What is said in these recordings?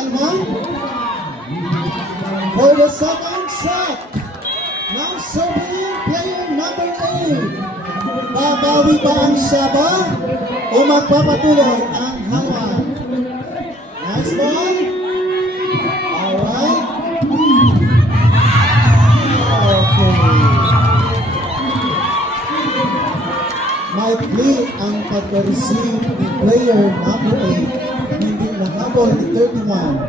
Halman. For the second set. Now serving player number 8. Babawi ba ang Shaba o magpapatuloy ang Halman? Nice ball. Alright. Okay. May play ang pagka-receive ni player number 8. Hindi nahabol ni 31.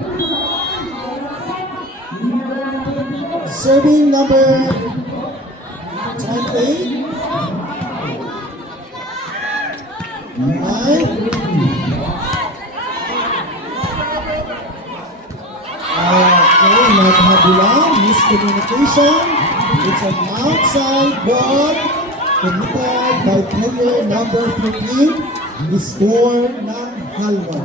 Serving number 28. Alright. Okay, naghabulan, miscommunication. It's an outside ball committed by player number 13. The score ng Halwa.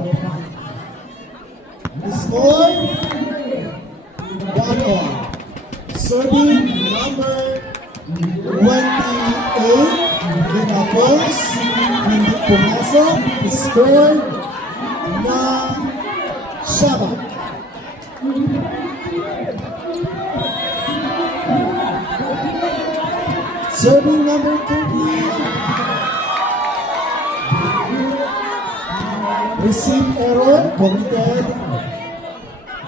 The score 1-all. Serving number 28. Ginapos. Hindi pumasok. The score ng Shaba. Serving number 30. Receive error committed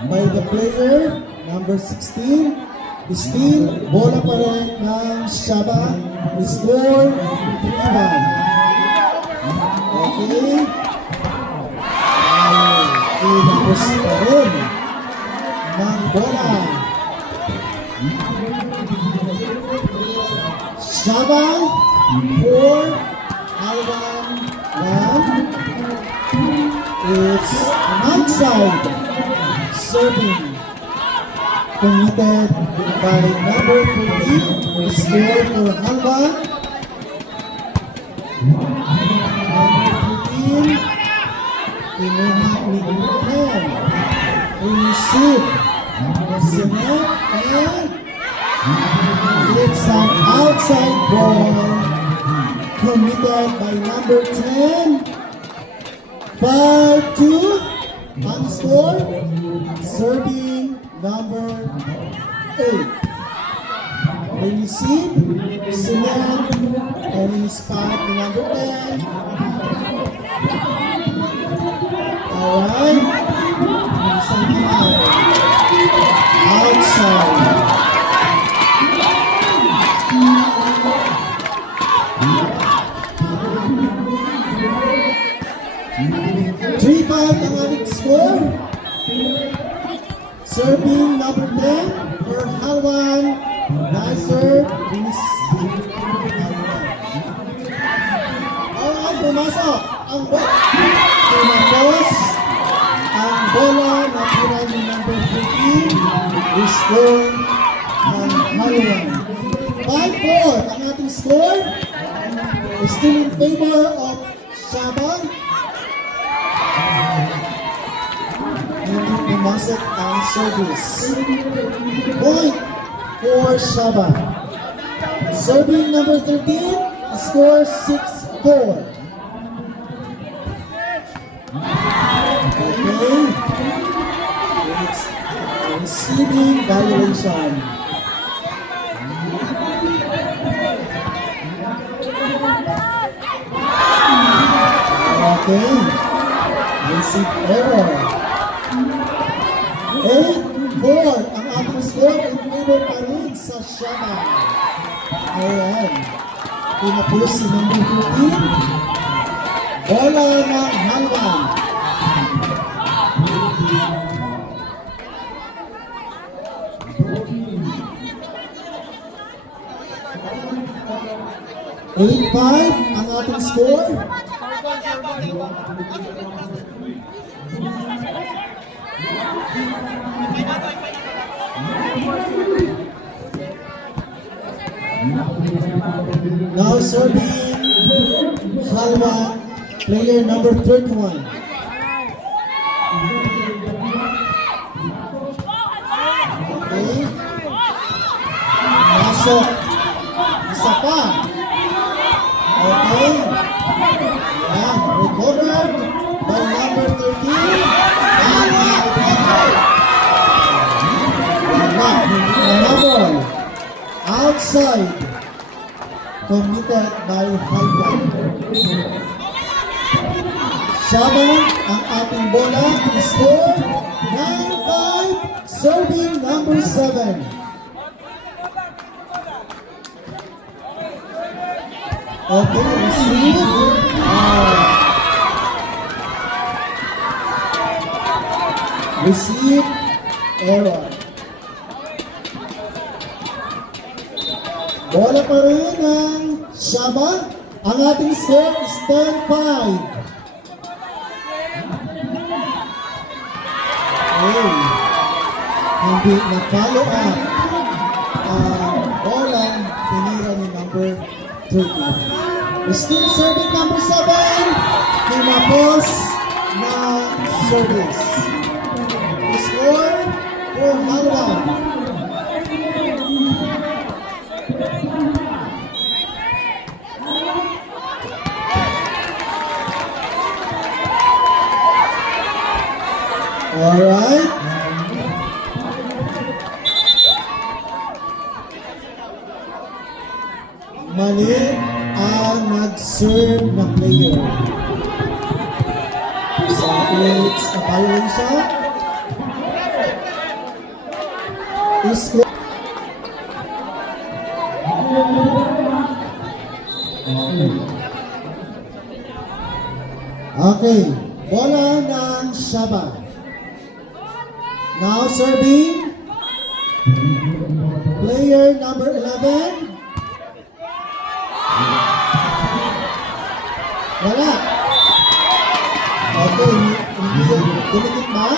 by the player number 16. Steal, bola pa rin ng Shaba. Score 3-1. Okay. Tapos pa rin ng bola. Shaba 4, Halwan 1. It's an outside serving committed by number 14. Score for Halwan. Number 14. Kinuha ni Guten. Receive. Sinet and it's an outside ball committed by number 10. 5-2 on the score. Serving number 8. Receive. Sinet and in spot the number 10. Alright. Something outside. 3-5 ang ating score. Serving number 10 for Halwan. Nice serve. Alright, pumasok ang bola. Tumapos ang bola na tira ni number 15. Score ng Halwan. 5-4 ang ating score. Still in favor of Shaba. Hindi pumasok ang service. Point for Shaba. Serving number 13, score 6-4. Okay. It's receiving violation. Okay. Receive error. 8-4 ang ating score in favor pa rin sa Shaba. Ayan. Pinapos si number 15. Bola ng Halwan. Eight-5 ang ating score. Now serving Halwan, player number 31. Okay. Masok. Isa pa. Okay. Yan. Recovered by number 13. outside. Committed by Halwan. Saba ang ating bola. Score 9-5. Serving number 7. Okay, receive. Receive. Error. Bola pa rin ng Saba. Ang ating score is 10-5. Okay. Hindi na-follow up ang bola tinira ni number 30. We're still serving number 7. Kinapos na service. The score for Halwan. Alright. Mali ang nag-serve na player. So it's a violation. Okay, bola ng Saba. Now serving player number 11. Wala. Okay, hindi dumikit ba?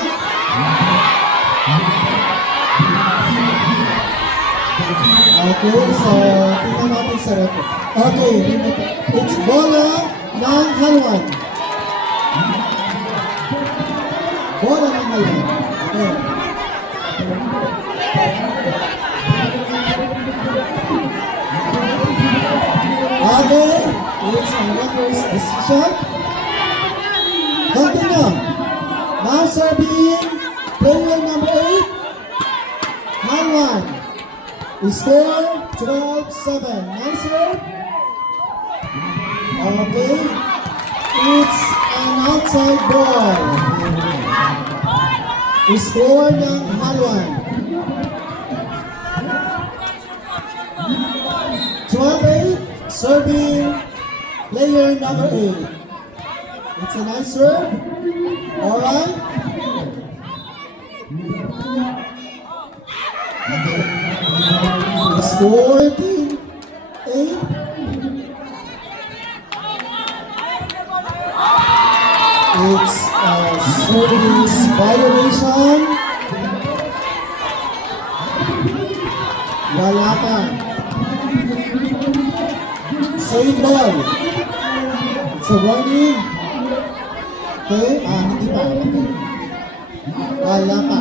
Okay, so tingnan natin sa record. Okay, it's bola ng Halwan. Bola ng Halwan. Okay. Okay, it's a referee's decision. Continue. Now serving player number 8. Halwan. We score 12-7. Nice serve. Okay. It's an outside ball. We score ng Halwan. 12-8. Serving player number 8. It's a nice serve. Alright. The score 8. It's a service violation. Wala pa. Save ball. It's a warning. Okay, hindi pa. Okay. Wala pa.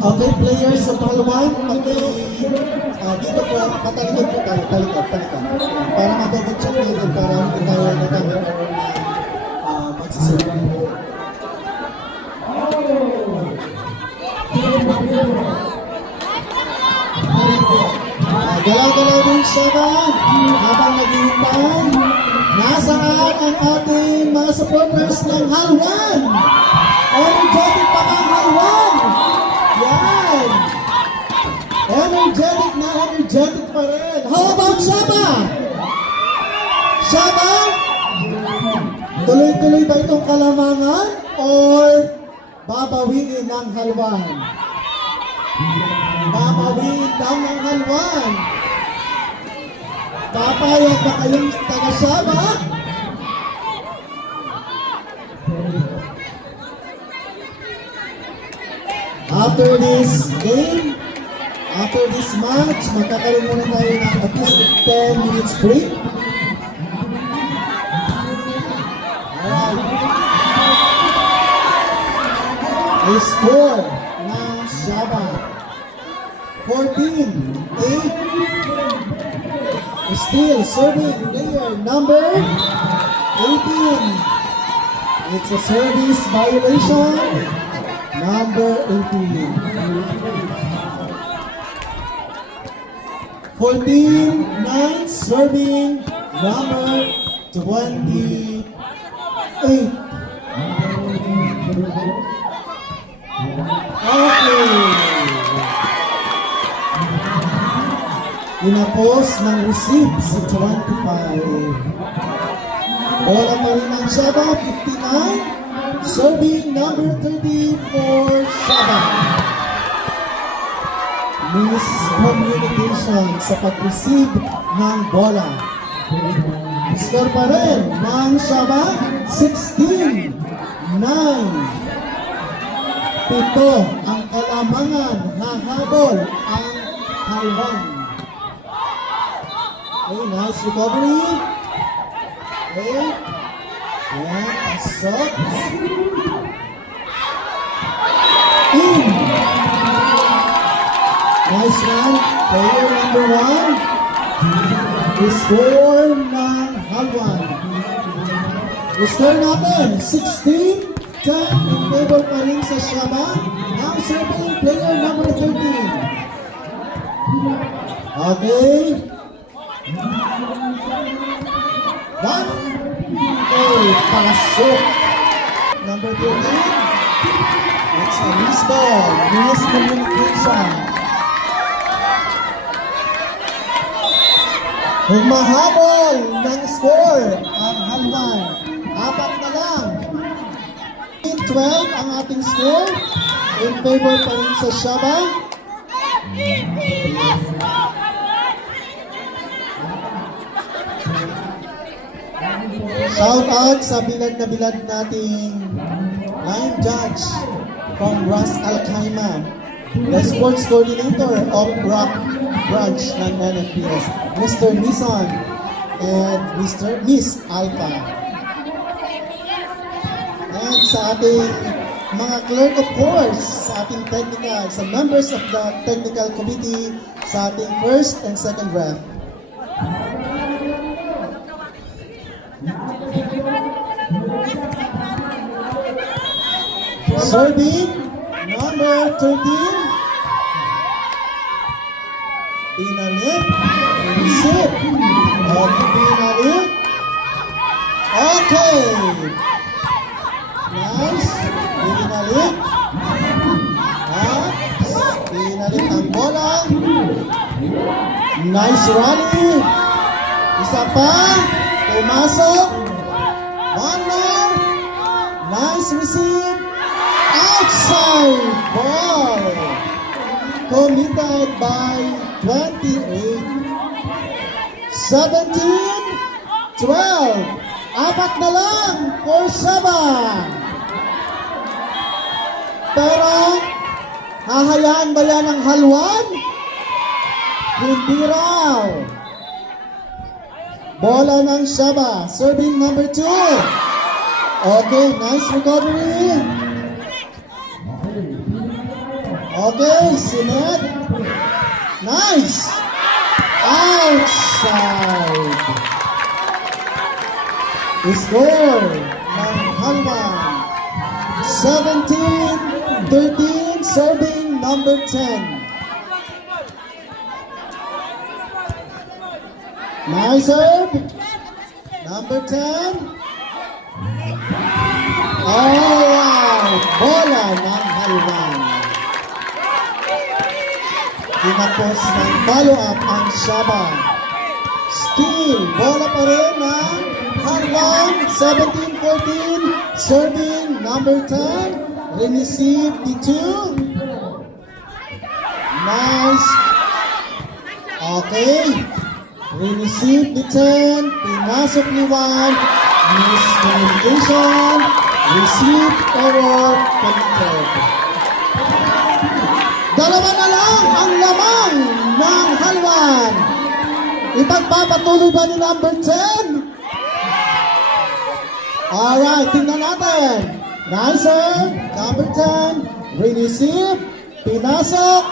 Okay, players sa Halwan, dito po, patalikod po tayo, talikod. Para madodog-check natin, para hindi tayo nagkakaroon na magsiserve. Galaw-galaw din siya ba? Habang naghihintay, nasaan ang ating mga supporters ng Halwan? Energetic pa ang Halwan! Yan! Energetic pa rin. How about Saba? Saba? Tuloy-tuloy ba itong kalamangan? Or babawiin ng Halwan? Babawiin daw ng Halwan. Papayag ba kayong taga-Saba? After this game, after this match, magkakaroon muna tayo ng at least 10 minutes break. Alright. score ng Shaba. 14-8. Still serving player number 18. It's a service violation. Number 18. 14-9, serving number 28. Okay. Tinapos ng receipt si 25. Bola pa rin ang Shaba, 59. Serving number 30 for Shaba. Miscommunication sa pag-receive ng bola. Score pa rin ng Shaba, 16-9. Pito ang kalamangan, hahabol ang Halwan. Okay, nice recovery. Okay. And assault. In. Nice one. Player number 1. Score ng Halwan. Score natin, 16-10. In favor pa rin sa Shaba. Now serving player number 13. Okay. Done. Okay, pasok. Number 13. It's a misball. Miscommunication. Humahabol ng score ang Halwan. 4 na lang. 12 ang ating score. In favor pa rin sa Shaba. Shout out sa bilad na bilad nating line judge from Ras Al Khaimah, the sports coordinator of Rock branch ng NFPS, Mr. Nison and Miss Alpha. And sa ating mga clerk of course, sa ating technical, sa members of the technical committee, sa ating first and second ref. Serving number 13. Pinalit. Receive. Pinalit. Okay. Nice. Pinalit. Pinalit ang bola. Nice rally. Isa pa. Pumasok. One more. Nice receive. Outside ball. Committed by 28. 17-12. 4 na lang for Shaba. Pero, hahayaan ba yan ang Halwan? Hindi raw. Bola ng Shaba. Serving number 2. Okay, nice recovery. Okay, Sinet. Nice. Outside. Score ng Halwan. 17-13, serving number 10. Nice serve. Number 10. Alright. Bola ng Halwan. Tinapos ng follow-up ang Shaba. Still, bola pa rin ng Halwan. 17-14. Serving number 10. Receive the 2. Nice. Okay. Receive the 10. Pinasok ni 1. Miscommunication. Receive error. Connected. Dalawa na lang ang lamang ng Halwan. Ipagpapatuloy ba ni number 10? Alright, tingnan natin. Nice serve. Number 10. Receive. Pinasok.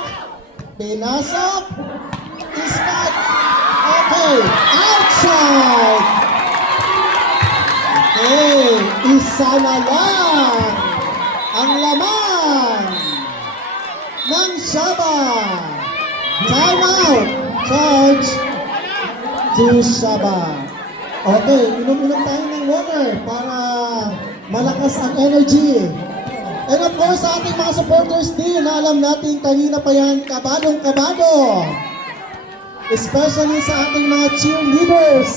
Pinasok. Is not. Okay. Outside. Okay. Isa na lang ang laman ng Shaba. Time out. Charge to Shaba. Okay, inom-inom tayo ng water para malakas ang energy. And of course, sa ating mga supporters din, na alam natin kanina pa yan, kabadong-kabado. Especially sa ating mga cheerleaders.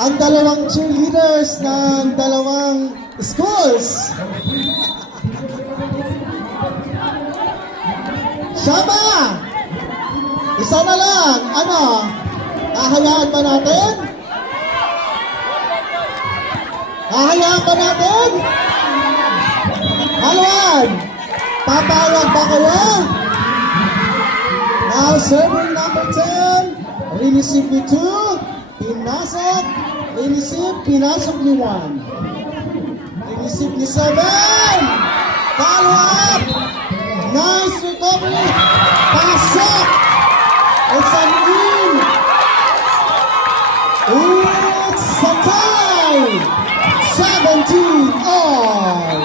Ang dalawang cheerleaders ng dalawang schools. Shaba! Isa na lang. Ano? Hahayaan ba natin? Hahayaan ba natin? Halwan! Papayag ba kayo? Now serving number 10. Receive ni 2. Pinasok. Receive. Pinasok ni 1. Receive ni 7. Follow up. Nice recovery. Pasok. It's an in. It's a tie. 17 all.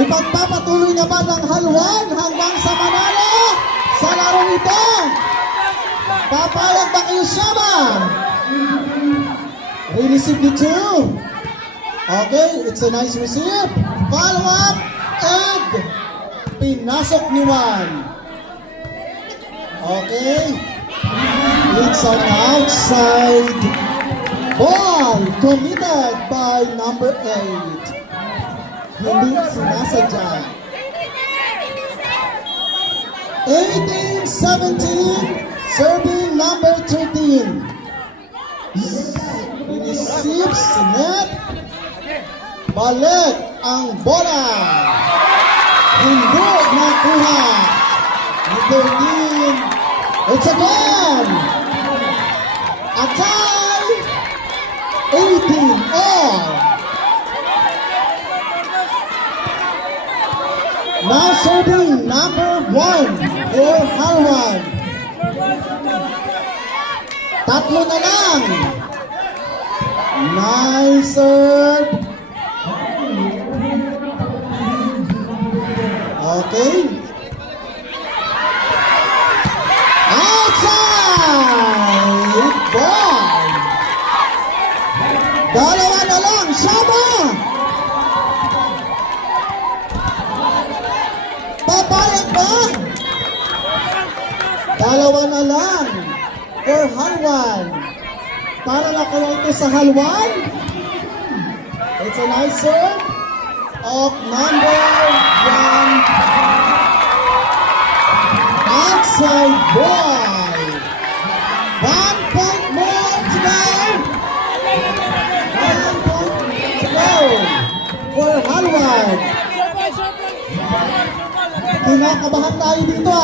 Ipagpapatuloy naman ng Halwan hanggang sa manalo sa larong ito. Papayag ba kayo, Shaba? Receive ni 2. Okay, it's a nice receive. Follow up and pinasok ni 1. Okay. It's an outside ball committed by number 8. Hindi sinasadya. 18-17, serving number 13. Receives net. Balik ang bola. Hindi nakuha. Ni 13. It's again a tie. 18 all. Now serving number 1 for Halwan. Tatlo na lang. Nice serve. Okay. Outside ball. Dalawa na lang. Shaba. Papayag ba? Dalawa na lang for Halwan. Para na kaya ito sa Halwan? It's a nice serve of number 1. Outside boy. 1 point more to go. 1 point to go for Halwan. Kinakabahan tayo dito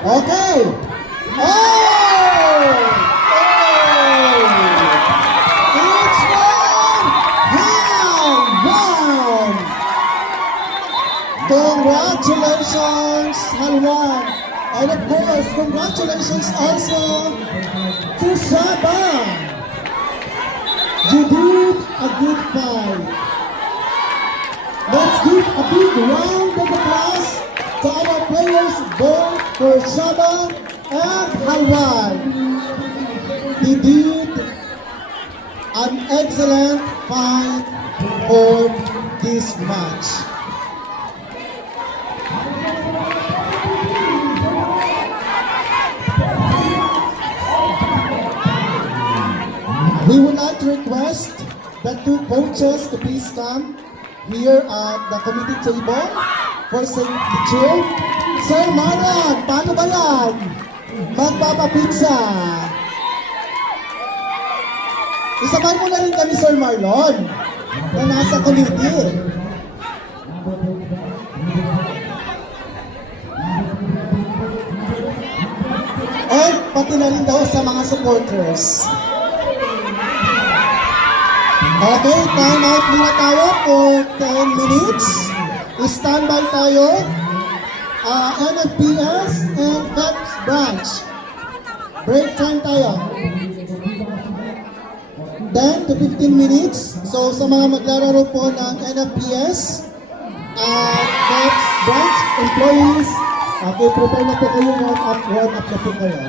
Okay. Oh! It's Halwan. Congratulations, Halwan. And of course, congratulations also to Shaba. You did a good fight. Let's give a big round of applause to our players both for Shaba and Halwan. They did an excellent fight for this match. We would like to request the 2 coaches to please come here at the committee table for signature. Sir Marlon, paano ba yan? Magpapapizza. Isabay mo na rin kami, Sir Marlon, na nasa committee. And pati na rin daw sa mga supporters. Okay, time out muna tayo for 10 minutes. Standby tayo. NFPS and PEPS branch. Break time tayo. 10 to 15 minutes. So sa mga maglalaro po ng NFPS at PEPS branch employees, okay, prepare na po kayo, warm up na po kayo.